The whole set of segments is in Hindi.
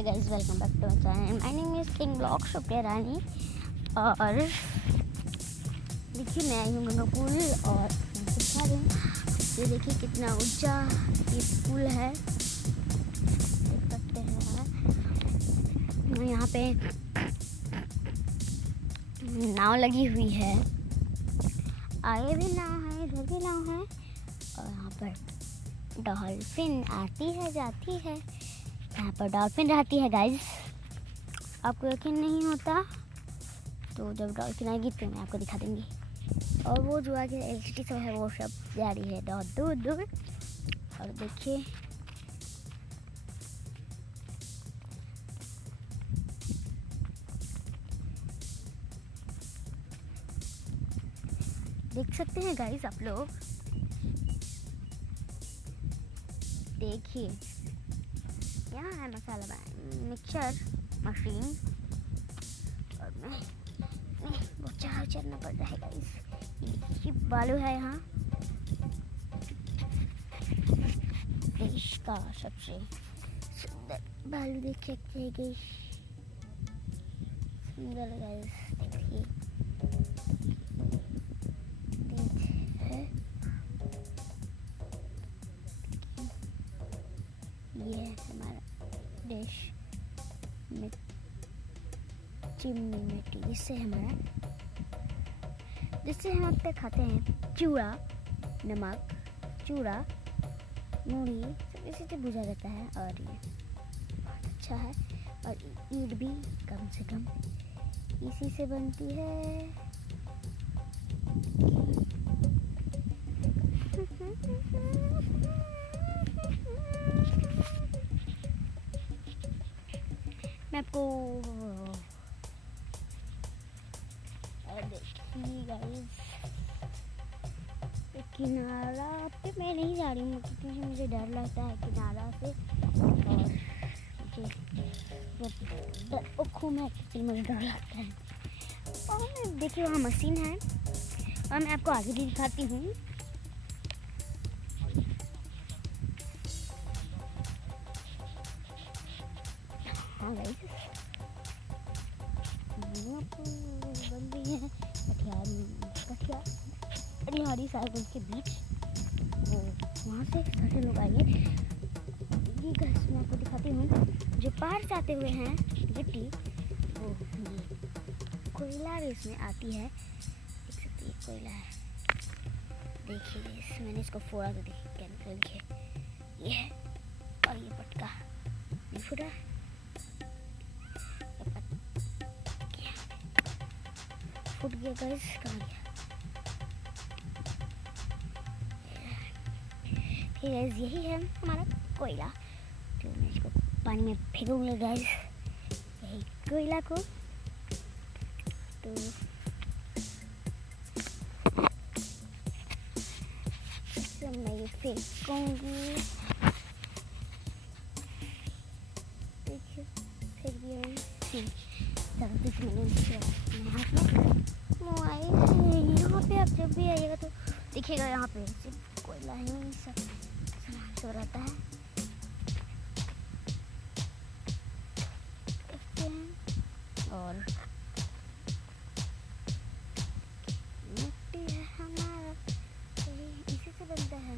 Hi guys, welcome back to my channel. My name is king blog शुक्रिया रानी। और देखिए मैं आई हूँ गंगा पुल और दिखा रही हूँ। ये देखिए कितना ऊंचा ये पुल है, देख सकते हैं। यहाँ पे नाव लगी हुई है, आगे भी नाव है, इधर भी नाव है। और यहाँ पर डॉल्फिन आती है जाती है, यहाँ पर डॉल्फिन रहती है गाइस। आपको यकीन नहीं होता तो जब डॉल्फिन आएगी तो मैं आपको दिखा दूँगी। और वो जो आगे एलसीडी सब है वो सब जा रही है बहुत दूर दूर। और देखिए देख सकते हैं गाइस आप लोग, देखिए यहाँ है मसाला मिक्सचर मशीन। और मैं वो चढ़ना पड़ रहा है गाइस। ये बालू है यहाँ देश का सबसे सुंदर बालू, देख सकते हैं गाइस, सुंदर गाइस। देखिए ये हमारा देश में चिमनी मिट्टी, जिससे हम अब तक खाते हैं चूड़ा, नमक, चूड़ा, मूढ़ी सब इसी से भुजा जाता है। और ये बहुत अच्छा है। और ईट भी कम से कम इसी से बनती है। मैं आपको देखिए गाइस, किनारा पे मैं नहीं जा रही हूँ क्योंकि मुझे डर लगता है किनारा से। और ओखों में एक्चुअली मुझे डर लगता है। और देखिए वहाँ मशीन है और मैं आपको आगे भी दिखाती हूँ। हाँ गाइस, बन रही है कटिहारी साइकिल के बीच। वो वहाँ से सारे लोग आएंगे। ये गाइस मैं आपको दिखाती हूँ, जो पार से आते हुए हैं गिट्टी, वो ये कोयला इसमें आती है, देख सकते हैं कोयला है। देखिए गाइस, मैंने इसको फोड़ा तो देखिए कैंसिल किया ये है। और ये पटका नहीं फूटा, फूट गया गाइस, कहाँ गया? ठीक है, यही है हमारा कोयला। तो मैं इसको पानी में फेंकूंगा गाइस, यही कोयला को। तो मैं ये फेंकूंगी, देखिए फेंक दिया मैंने। यहाँ पे आप जब भी आइएगा तो देखिएगा, यहाँ पे सिर्फ कोयला ही नहीं, सब सामान सब रहता है। देखते हैं। और मिट्टी है हमारा, इसी से बनता है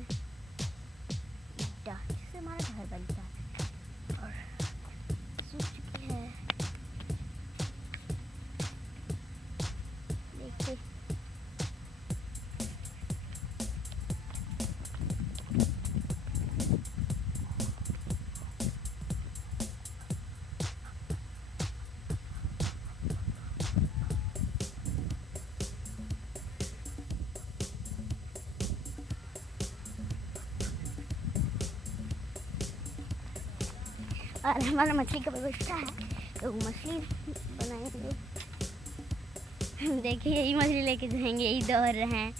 ईटा, जिससे हमारा घर बनता है। और सूख चुकी है, देखिए और हमारा मछली का व्यवस्था है, तो मछली बनाएंगे। देखिए यही मछली लेके जाएंगे, यही दौड़ रहे हैं।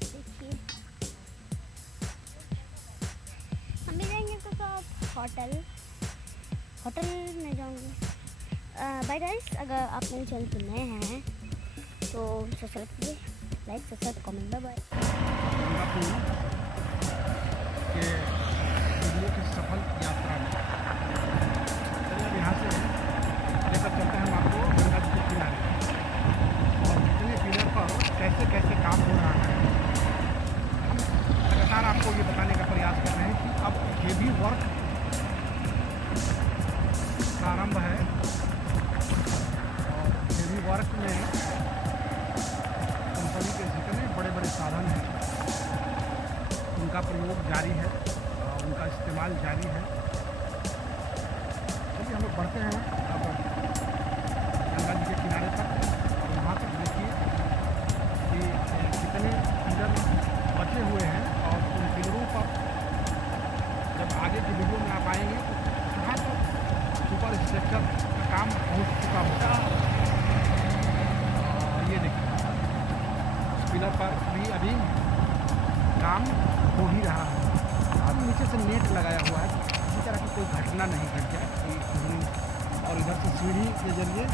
देखिए हम भी जाएंगे तो सब होटल में जाऊंगी। बाय गाइस, अगर आप मेरे चैनल पर नए हैं तो सब्सक्राइब कीजिए, like subscribe comment, bye bye. के वीडियो की सफल यात्रा में चलिए अब यहाँ से लेकर चलते हैं हम आपको गंगा जी के किनारे और कितने पिलर पर कैसे कैसे काम हो रहा है। हम लगातार आपको ये बताने का प्रयास कर रहे हैं कि अब हेवी वर्क प्रारंभ है और हेवी वर्क में कंपनी के जितने बड़े बड़े साधन हैं उनका प्रयोग जारी है, उनका इस्तेमाल जारी है। चलिए हम लोग बढ़ते हैं अब गंगा जी के किनारे तक और वहाँ तक देखिए कि कितने पिलर बचे हुए हैं और उन पिलरों पर जब आगे की वीडियो में आप आएंगे तो कहाँ तक सुपर स्ट्रक्चर का काम पहुँच चुका होगा। ये देखिए पिलर पर भी अभी काम हो ही रहा है। अब नीचे से नेट लगाया हुआ है, किसी तरह की कोई घटना नहीं घट जाए। और इधर से सीढ़ी के जरिए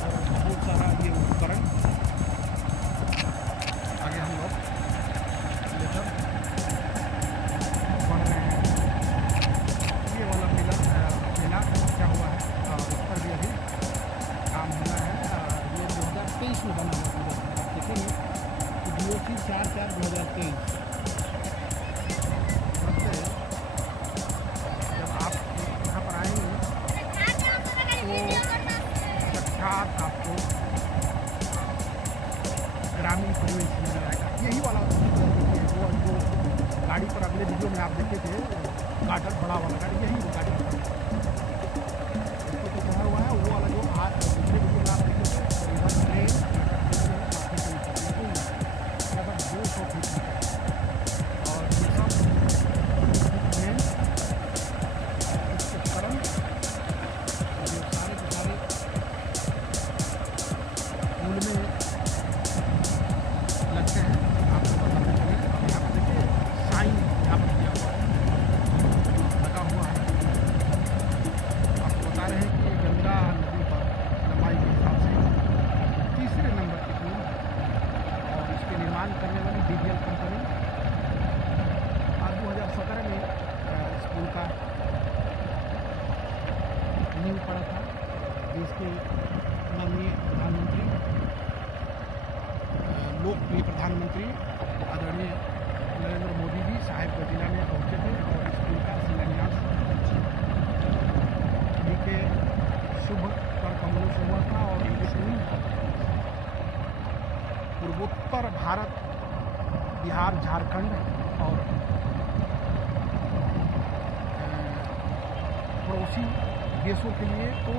और बहुत सारा ये उपकरण आगे हम लोग लेकर बढ़ रहे हैं। ये वाला पिलर मेला क्या हुआ है उस पर भी अभी काम होना है। ये 2023 में बना हुआ पिलर, आप देखेंगे DOC 4/4/2023। जब आप यहाँ पर आएंगे तो साक्षात आपको ग्रामीण परिवेश नजर आएगा। यही वाला वो जो गाड़ी पर अगले वीडियो में आप देखे थे गाटर बड़ा वाला गाड़ी, यही वो गाड़ी इसको तो चढ़ा हुआ है। वो वाला जो आज दूसरे वीडियो में आप देखे थे इधर ट्रेन लगभग 200 फीट और ये सब ट्रेन उपकरण जो सारे के सारे पुल में लगते हैं। आपको बताने के लिए अब यहाँ पर देखिए साइन यहाँ पर किया हुआ है, लगा हुआ है। आपको बता रहे हैं कि गंगा नदी पर लंबाई के हिसाब से तीसरे नंबर की पुल और इसके निर्माण करने वाली DGL कंपनी आज 2017 में इस पुल का नींव पड़ा था। देश के माननीय प्रधानमंत्री, लोकप्रिय प्रधानमंत्री आदरणीय नरेंद्र मोदी जी साहेबगंज जिला में पहुँचे थे और इस पुल का शिलान्यास उन्हीं के शुभ कर कमलों से हुआ था। और इस पुल पूर्वोत्तर भारत, बिहार, झारखंड और पड़ोसी देशों के लिए तो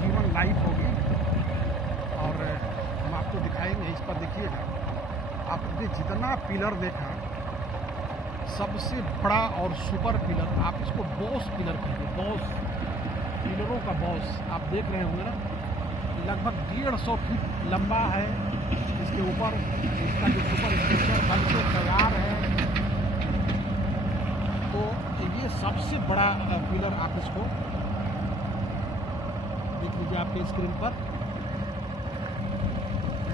जीवन लाइफ होगी। और हम आपको दिखाएंगे, इस पर देखिएगा, आपने जितना पिलर देखा सबसे बड़ा और सुपर पिलर, आप इसको बॉस पिलर कहिए, बॉस पिलरों का बॉस। आप देख रहे होंगे ना, लगभग 150 फीट लंबा है। इसके ऊपर इसका जो सुपर स्ट्रक्चर बन के तैयार है, तो ये सबसे बड़ा पिलर आप इसको देख लीजिए आपके स्क्रीन पर।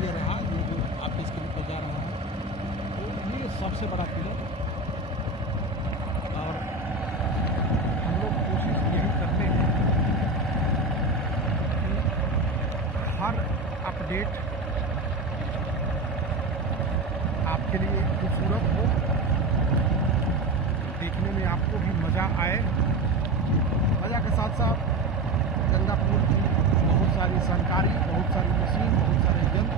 ये रहा, ये जो आपके स्क्रीन पर जा रहा है, तो ये सबसे बड़ा पिलर। और हम लोग कोशिश यही करते हैं कि हर अपडेट आपके लिए खूबसूरत हो, देखने में आपको भी मज़ा आए। मज़ा के साथ साथ गंगा पुल की बहुत सारी जानकारी, बहुत सारी मशीन, बहुत सारे यंत्र